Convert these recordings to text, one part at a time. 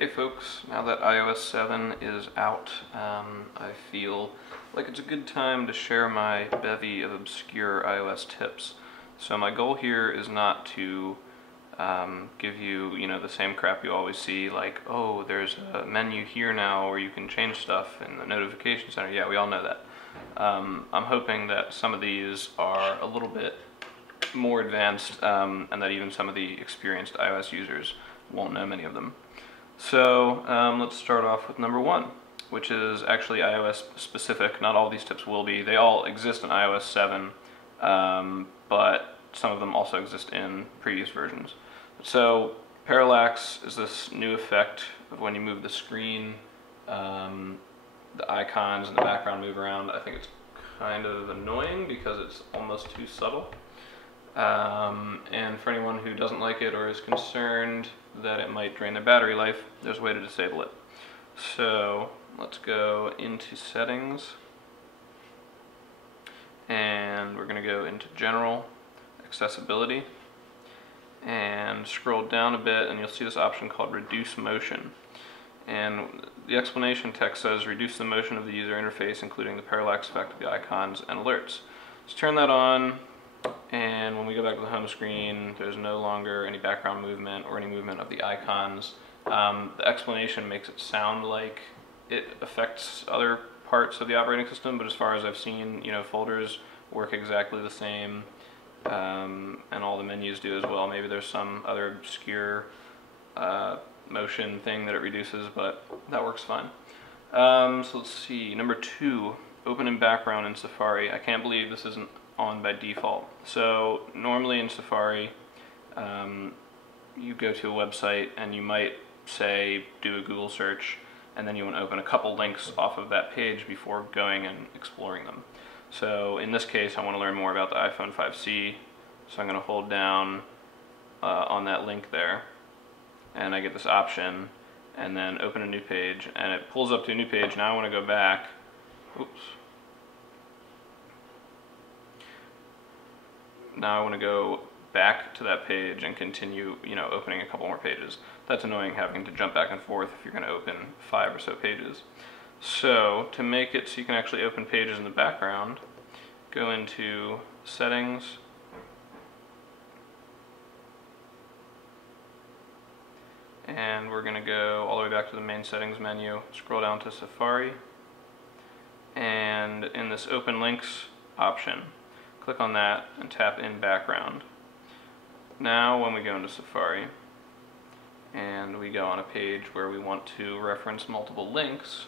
Hey folks, now that iOS 7 is out, I feel like it's a good time to share my bevy of obscure iOS tips. So my goal here is not to give you, the same crap you always see, like, oh, there's a menu here now where you can change stuff in the notification center. Yeah, we all know that. I'm hoping that some of these are a little bit more advanced and that even some of the experienced iOS users won't know many of them. So let's start off with number one, which is actually iOS specific. Not all these tips will be. They all exist in iOS 7, but some of them also exist in previous versions. So Parralax is this new effect of when you move the screen, the icons and the background move around. I think it's kind of annoying because it's almost too subtle. And for anyone who doesn't like it or is concerned that it might drain their battery life, there's a way to disable it. So let's go into settings, and we're going to go into general, accessibility, and scroll down a bit and you'll see this option called reduce motion. And the explanation text says reduce the motion of the user interface, including the parallax effect of the icons and alerts. Let's turn that on. And when we go back to the home screen, there's no longer any background movement or any movement of the icons. The explanation makes it sound like it affects other parts of the operating system, but as far as I've seen, folders work exactly the same, and all the menus do as well. Maybe there's some other obscure motion thing that it reduces, but that works fine. So let's see, number two, open in background in Safari. I can't believe this isn't on by default. So normally in Safari, you go to a website and you might say do a Google search, and then you want to open a couple links off of that page before going and exploring them. So in this case, I want to learn more about the iPhone 5C, so I'm going to hold down on that link there, and I get this option, and then open a new page, and it pulls up to a new page. Now I want to go back. Oops. Now I want to go back to that page and continue, opening a couple more pages. That's annoying having to jump back and forth if you're going to open 5 or so pages. So to make it so you can actually open pages in the background, go into settings, and we're going to go all the way back to the main settings menu, scroll down to Safari, and in this open links option, click on that and tap in background. Now when we go into Safari and we go on a page where we want to reference multiple links,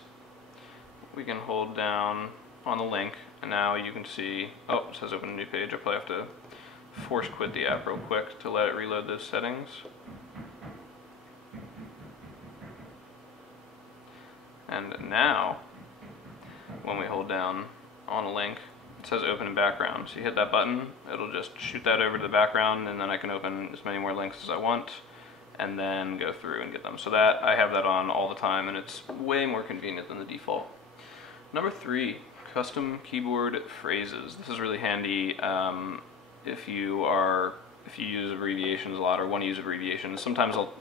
we can hold down on the link, and now you can see, oh, it says open a new page. I probably have to force quit the app real quick to let it reload those settings. And now when we hold down on a link, it says open in background. So you hit that button, it'll just shoot that over to the background, and then I can open as many more links as I want and then go through and get them. So that, I have that on all the time, and it's way more convenient than the default. Number three, custom keyboard phrases. This is really handy if you use abbreviations a lot or want to use abbreviations. Sometimes I'll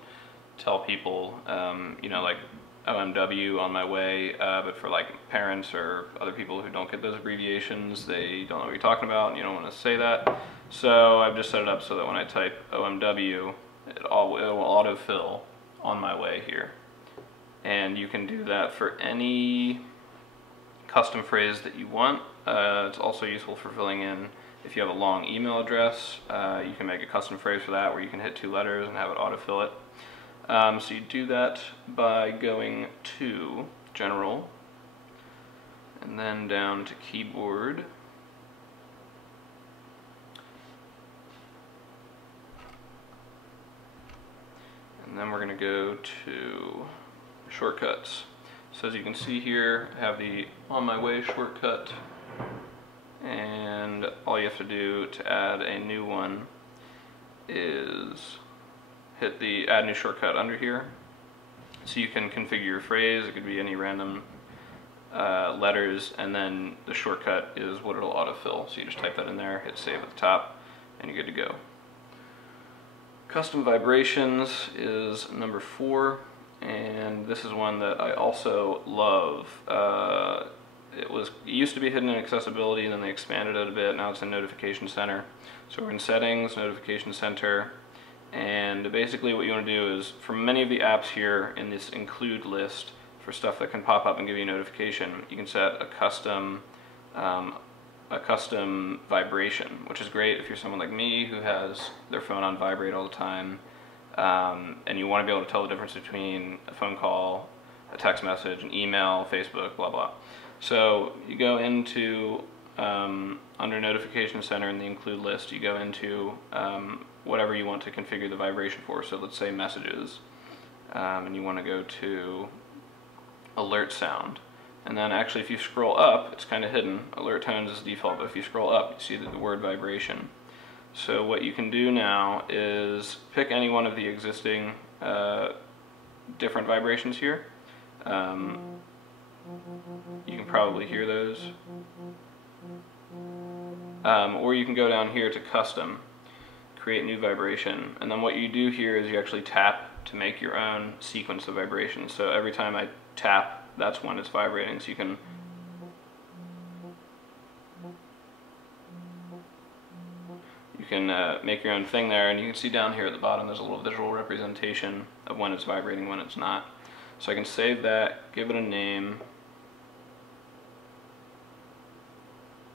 tell people, like OMW on my way, but for like parents or other people who don't get those abbreviations, they don't know what you're talking about and you don't want to say that. So I've just set it up so that when I type OMW, it will autofill on my way here. And you can do that for any custom phrase that you want. It's also useful for filling in if you have a long email address. You can make a custom phrase for that where you can hit 2 letters and have it autofill it. So you do that by going to General and then down to Keyboard, and then we're going to go to Shortcuts. So as you can see here, I have the On My Way shortcut, and all you have to do to add a new one is hit the add new shortcut under here. So you can configure your phrase. It could be any random letters, and then the shortcut is what it'll autofill. So you just type that in there, hit save at the top, and you're good to go. Custom vibrations is number 4. And this is one that I also love. It used to be hidden in accessibility, and then they expanded it a bit. Now it's in Notification Center. So we're in Settings, Notification Center, and basically what you want to do is, for many of the apps here in this include list, for stuff that can pop up and give you a notification, you can set a custom vibration, which is great if you're someone like me who has their phone on vibrate all the time, and you want to be able to tell the difference between a phone call, a text message, an email, Facebook, blah blah. So you go into under Notification Center in the include list, you go into whatever you want to configure the vibration for. So let's say messages, and you want to go to alert sound. And then actually if you scroll up, it's kind of hidden. Alert tones is default, but if you scroll up, you see the word vibration. So what you can do now is pick any one of the existing different vibrations here. You can probably hear those. Or you can go down here to custom, create new vibration, and then what you do here is you actually tap to make your own sequence of vibrations. So every time I tap, that's when it's vibrating. So you can make your own thing there, and you can see down here at the bottom there's a little visual representation of when it's vibrating, when it's not. So I can save that, give it a name,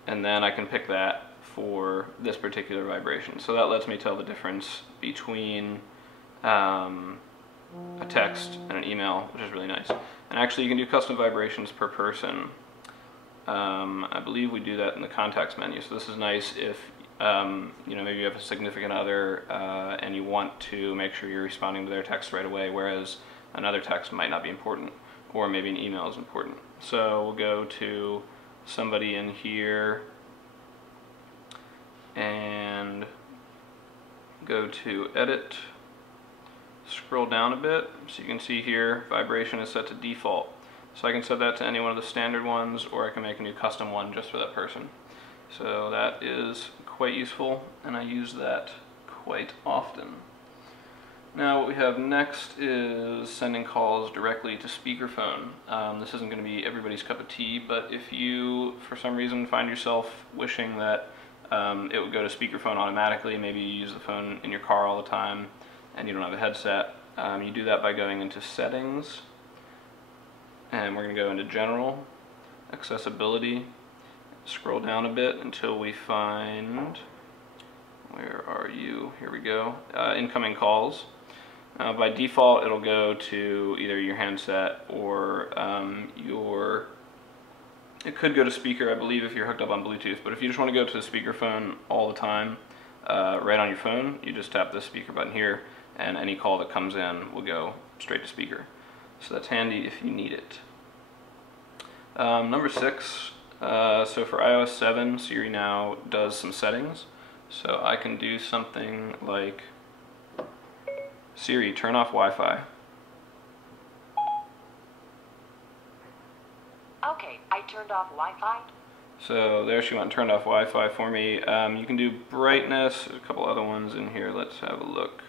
and then I can pick that for this particular vibration. So that lets me tell the difference between a text and an email, which is really nice. And actually you can do custom vibrations per person. I believe we do that in the contacts menu. So this is nice if maybe you have a significant other and you want to make sure you're responding to their text right away, whereas another text might not be important, or maybe an email is important. So we'll go to somebody in here and go to edit, scroll down a bit, so you can see here vibration is set to default. So I can set that to any one of the standard ones, or I can make a new custom one just for that person. So that is quite useful, and I use that quite often. Now what we have next is sending calls directly to speakerphone. This isn't going to be everybody's cup of tea, but if you for some reason find yourself wishing that it would go to speakerphone automatically, maybe you use the phone in your car all the time and you don't have a headset, you do that by going into Settings, and we're going to go into General, Accessibility, scroll down a bit until we find, where are you, here we go, incoming calls. By default it'll go to either your handset or it could go to speaker, I believe, if you're hooked up on Bluetooth, but if you just want to go to the speakerphone all the time, right on your phone, you just tap this speaker button here, and any call that comes in will go straight to speaker. So that's handy if you need it. Number 6, so for iOS 7, Siri now does some settings. So I can do something like, Siri, turn off Wi-Fi. Okay, I turned off Wi-Fi. So there she went and turned off Wi-Fi for me. You can do brightness, there's a couple other ones in here, let's have a look.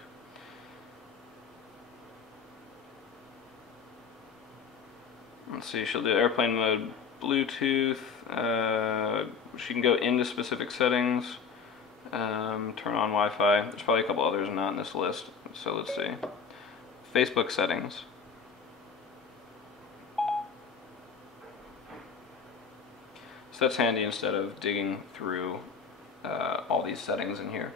Let's see, she'll do airplane mode, Bluetooth, she can go into specific settings, turn on Wi-Fi. There's probably a couple others not in this list, so let's see. Facebook settings. So that's handy instead of digging through all these settings in here.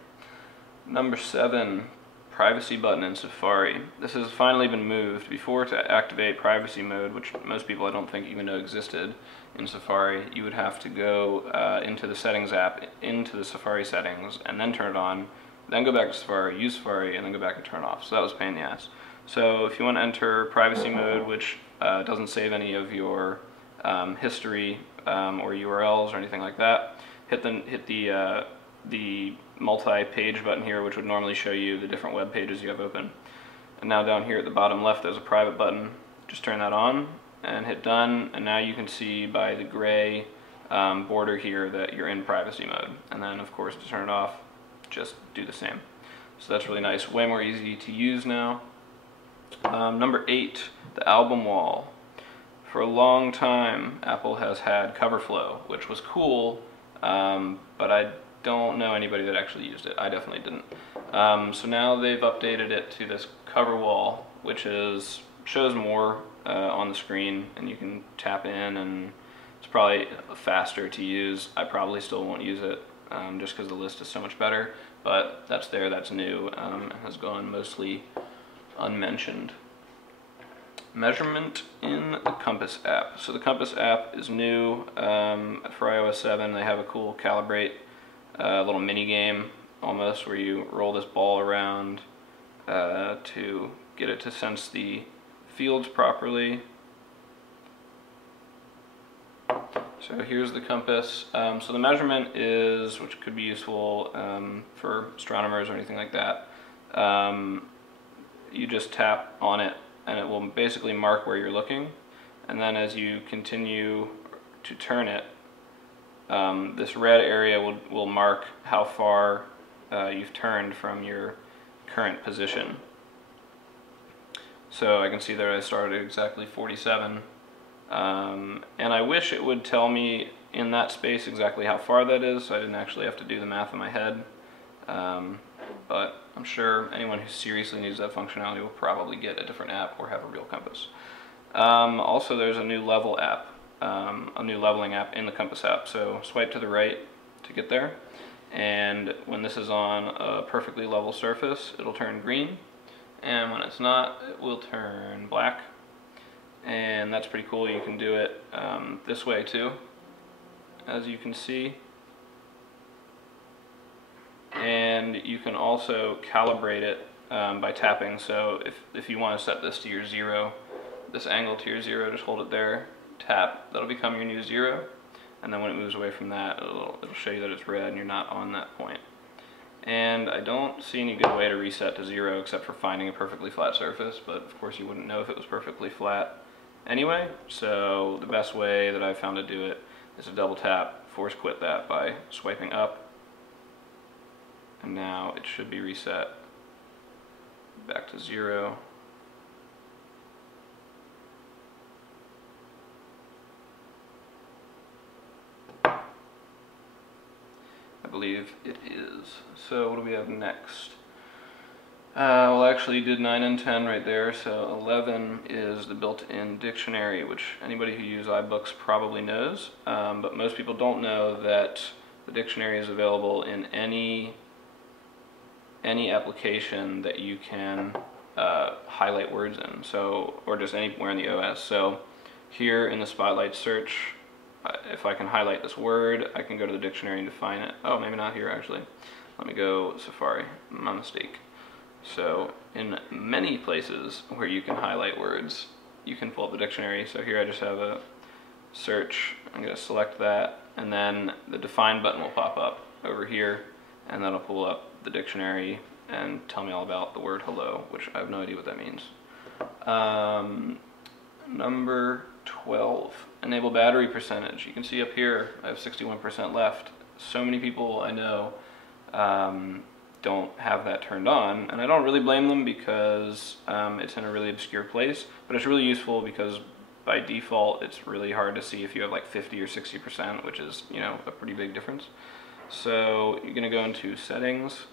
Number 7, privacy button in Safari. This has finally been moved. Before, to activate privacy mode, which most people I don't think even know existed in Safari, you would have to go into the settings app, into the Safari settings, and then turn it on, then go back to Safari, use Safari, and then go back and turn it off. So that was a pain in the ass. So if you want to enter privacy mode, which doesn't save any of your history or URLs or anything like that, hit the multi-page button here, which would normally show you the different web pages you have open. And now down here at the bottom left there's a private button. Just turn that on and hit done, and now you can see by the gray border here that you're in privacy mode. And then of course to turn it off, just do the same. So that's really nice, way more easy to use now. Number 8, the album wall. For a long time, Apple has had cover flow, which was cool, but I don't know anybody that actually used it. I definitely didn't. So now they've updated it to this cover wall, which shows more on the screen, and you can tap in, and it's probably faster to use. I probably still won't use it just because the list is so much better, but that's there, that's new, and has gone mostly unmentioned. Measurement in the Compass app. So the Compass app is new for iOS 7. They have a cool calibrate little mini game almost where you roll this ball around to get it to sense the fields properly. So here's the compass. So the measurement is, which could be useful for astronomers or anything like that. You just tap on it and it will basically mark where you're looking, and then as you continue to turn it, this red area will mark how far you've turned from your current position. So I can see that I started at exactly 47, and I wish it would tell me in that space exactly how far that is, so I didn't actually have to do the math in my head. But I'm sure anyone who seriously needs that functionality will probably get a different app or have a real compass. Also, there's a new level app, a new leveling app in the Compass app. So swipe to the right to get there, and when this is on a perfectly level surface, it'll turn green, and when it's not, it will turn black. And that's pretty cool. You can do it this way too, as you can see. And you can also calibrate it by tapping. So if you want to set this to your 0, this angle to your 0, just hold it there, tap, that'll become your new 0, and then when it moves away from that, it'll show you that it's red and you're not on that point. And I don't see any good way to reset to 0 except for finding a perfectly flat surface, but of course you wouldn't know if it was perfectly flat anyway, so the best way that I've found to do it is to double tap, force quit that by swiping up, and now it should be reset back to 0. I believe it is. So what do we have next? Well, actually you did 9 and 10 right there, so 11 is the built-in dictionary, which anybody who uses iBooks probably knows, but most people don't know that the dictionary is available in any application that you can highlight words in, so, or just anywhere in the OS. So here in the Spotlight search, if I can highlight this word, I can go to the dictionary and define it. Oh, maybe not here actually. Let me go Safari, my mistake. So in many places where you can highlight words, you can pull up the dictionary. So here I just have a search, I'm going to select that, and then the define button will pop up over here, and that'll pull up the dictionary and tell me all about the word hello, which I have no idea what that means. Number 12, enable battery percentage. You can see up here I have 61% left. So many people I know don't have that turned on, and I don't really blame them because it's in a really obscure place, but it's really useful because by default it's really hard to see if you have like 50 or 60%, which is, you know, a pretty big difference. So you're going to go into settings,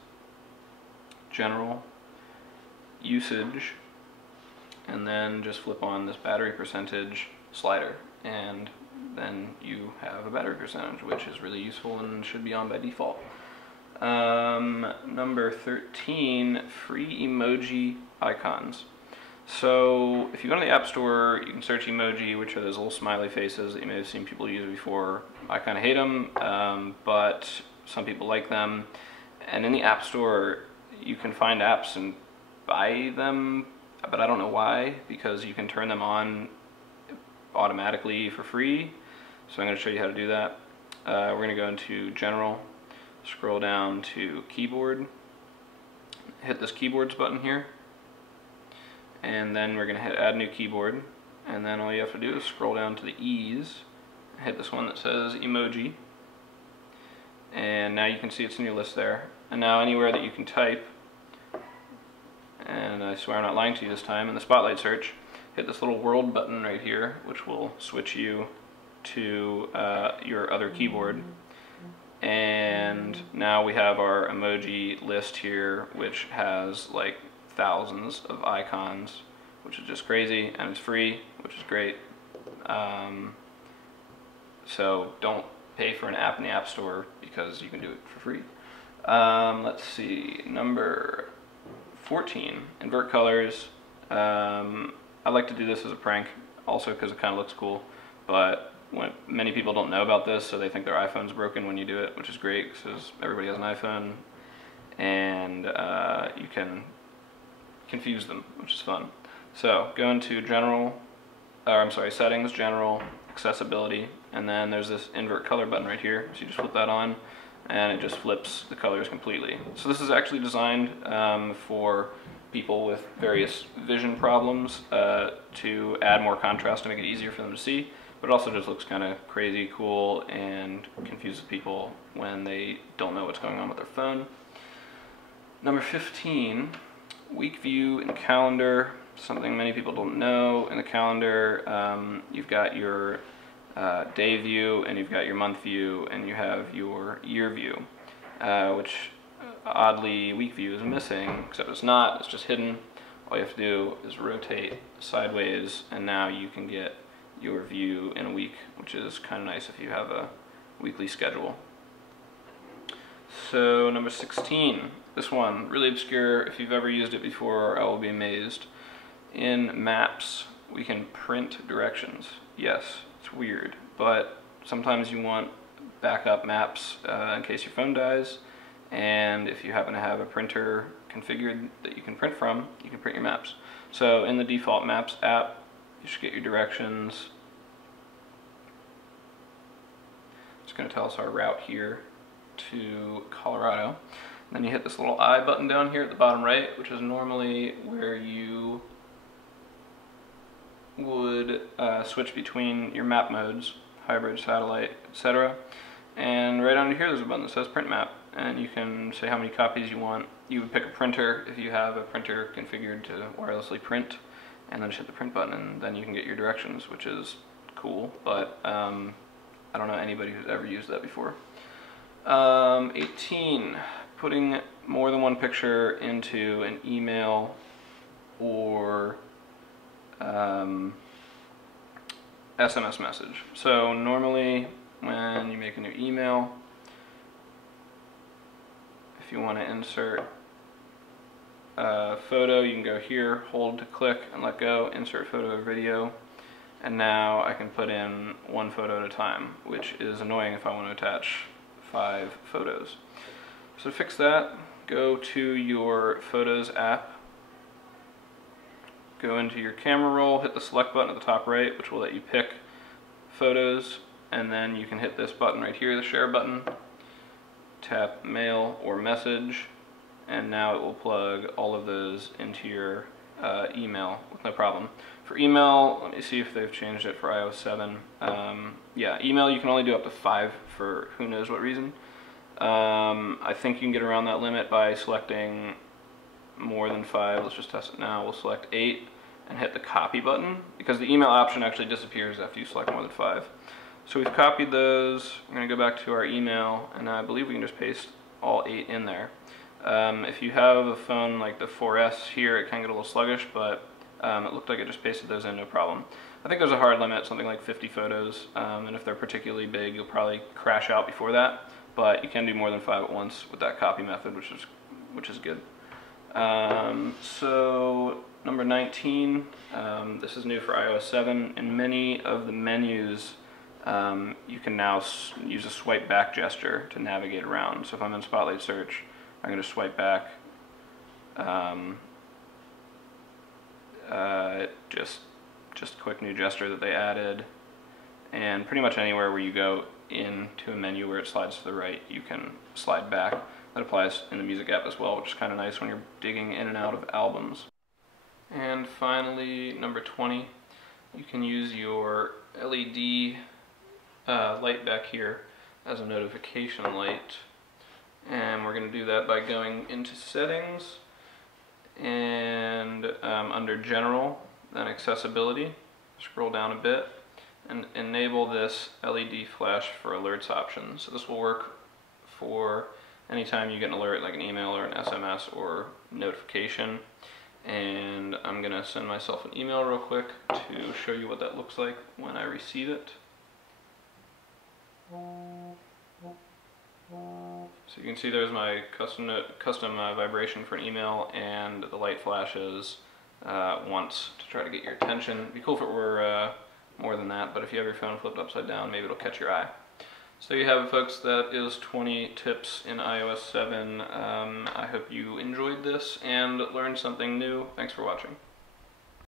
general, usage, and then just flip on this battery percentage slider, and then you have a battery percentage, which is really useful and should be on by default. Number 13, free emoji icons. So if you go to the App Store, you can search emoji, which are those little smiley faces that you may have seen people use before. I kind of hate them, but some people like them. And in the App Store, you can find apps and buy them, but I don't know why, because you can turn them on automatically for free. So I'm going to show you how to do that. We're going to go into General, scroll down to Keyboard, hit this Keyboards button here, and then we're going to hit Add New Keyboard, and then all you have to do is scroll down to the E's, hit this one that says Emoji, and now you can see it's in your list there. And now anywhere that you can type, and I swear I'm not lying to you this time, in the spotlight search, hit this little world button right here, which will switch you to your other keyboard. And now we have our emoji list here, which has like thousands of icons, which is just crazy, and it's free, which is great. So don't pay for an app in the App Store because you can do it for free. Let's see, number 14, invert colors. I like to do this as a prank, also because it kind of looks cool, but many people don't know about this, so they think their iPhone's broken when you do it, which is great because everybody has an iPhone, and you can confuse them, which is fun. So go into settings, general, accessibility, and then there's this invert color button right here. So you just flip that on, and it just flips the colors completely. So this is actually designed for people with various vision problems to add more contrast to make it easier for them to see, but it also just looks kind of crazy cool and confuses people when they don't know what's going on with their phone. Number 15, week view in calendar, something many people don't know. In the calendar, you've got your day view, and you've got your month view, and you have your year view, which oddly week view is missing, except it's not, it's just hidden. All you have to do is rotate sideways, and now you can get your view in a week, which is kind of nice if you have a weekly schedule. So number 16, this one, really obscure. If you've ever used it before, I will be amazed. In Maps, we can print directions. Yes, it's weird, but sometimes you want backup maps in case your phone dies, and if you happen to have a printer configured that you can print from, you can print your maps. So in the default Maps app, you should get your directions. It's going to tell us our route here to Colorado. And then you hit this little I button down here at the bottom right, which is normally where you would switch between your map modes, hybrid, satellite, etc. And right under here there's a button that says print map, and you can say how many copies you want. You would pick a printer if you have a printer configured to wirelessly print, and then just hit the print button, and then you can get your directions, which is cool, but I don't know anybody who's ever used that before. 18, putting more than one picture into an email or SMS message. So normally when you make a new email, if you want to insert a photo, you can go here, hold to click and let go, insert photo or video, and now I can put in one photo at a time, which is annoying if I want to attach 5 photos. So to fix that, go to your Photos app, go into your camera roll, hit the select button at the top right, which will let you pick photos, and then you can hit this button right here, the share button, tap mail or message, and now it will plug all of those into your email with no problem. For email, let me see if they've changed it for iOS 7. Yeah, email you can only do up to 5 for who knows what reason. I think you can get around that limit by selecting more than 5. Let's just test it now. We'll select 8 and hit the copy button, because the email option actually disappears after you select more than 5. So we've copied those. I'm going to go back to our email, and I believe we can just paste all 8 in there. If you have a phone like the 4S here, it can get a little sluggish, but it looked like it just pasted those in no problem. I think there's a hard limit, something like 50 photos, and if they're particularly big, you'll probably crash out before that, but you can do more than 5 at once with that copy method, which is good. So number 19, this is new for iOS 7. In many of the menus, you can now use a swipe back gesture to navigate around. So if I'm in Spotlight Search, I'm going to swipe back. Just a quick new gesture that they added. And pretty much anywhere where you go into a menu where it slides to the right, you can slide back. That applies in the Music app as well, which is kind of nice when you're digging in and out of albums. And finally, number 20, you can use your LED light back here as a notification light. And we're going to do that by going into Settings, And under General, then Accessibility, scroll down a bit, and enable this LED flash for alerts option. So this will work for anytime you get an alert, like an email or an SMS or notification. And I'm gonna send myself an email real quick to show you what that looks like when I receive it. So you can see there's my custom vibration for an email, and the light flashes once to try to get your attention. It'd be cool if it were more than that, but if you have your phone flipped upside down, maybe it'll catch your eye. So there you have it, folks. That is 20 tips in iOS 7. I hope you enjoyed this and learned something new. Thanks for watching.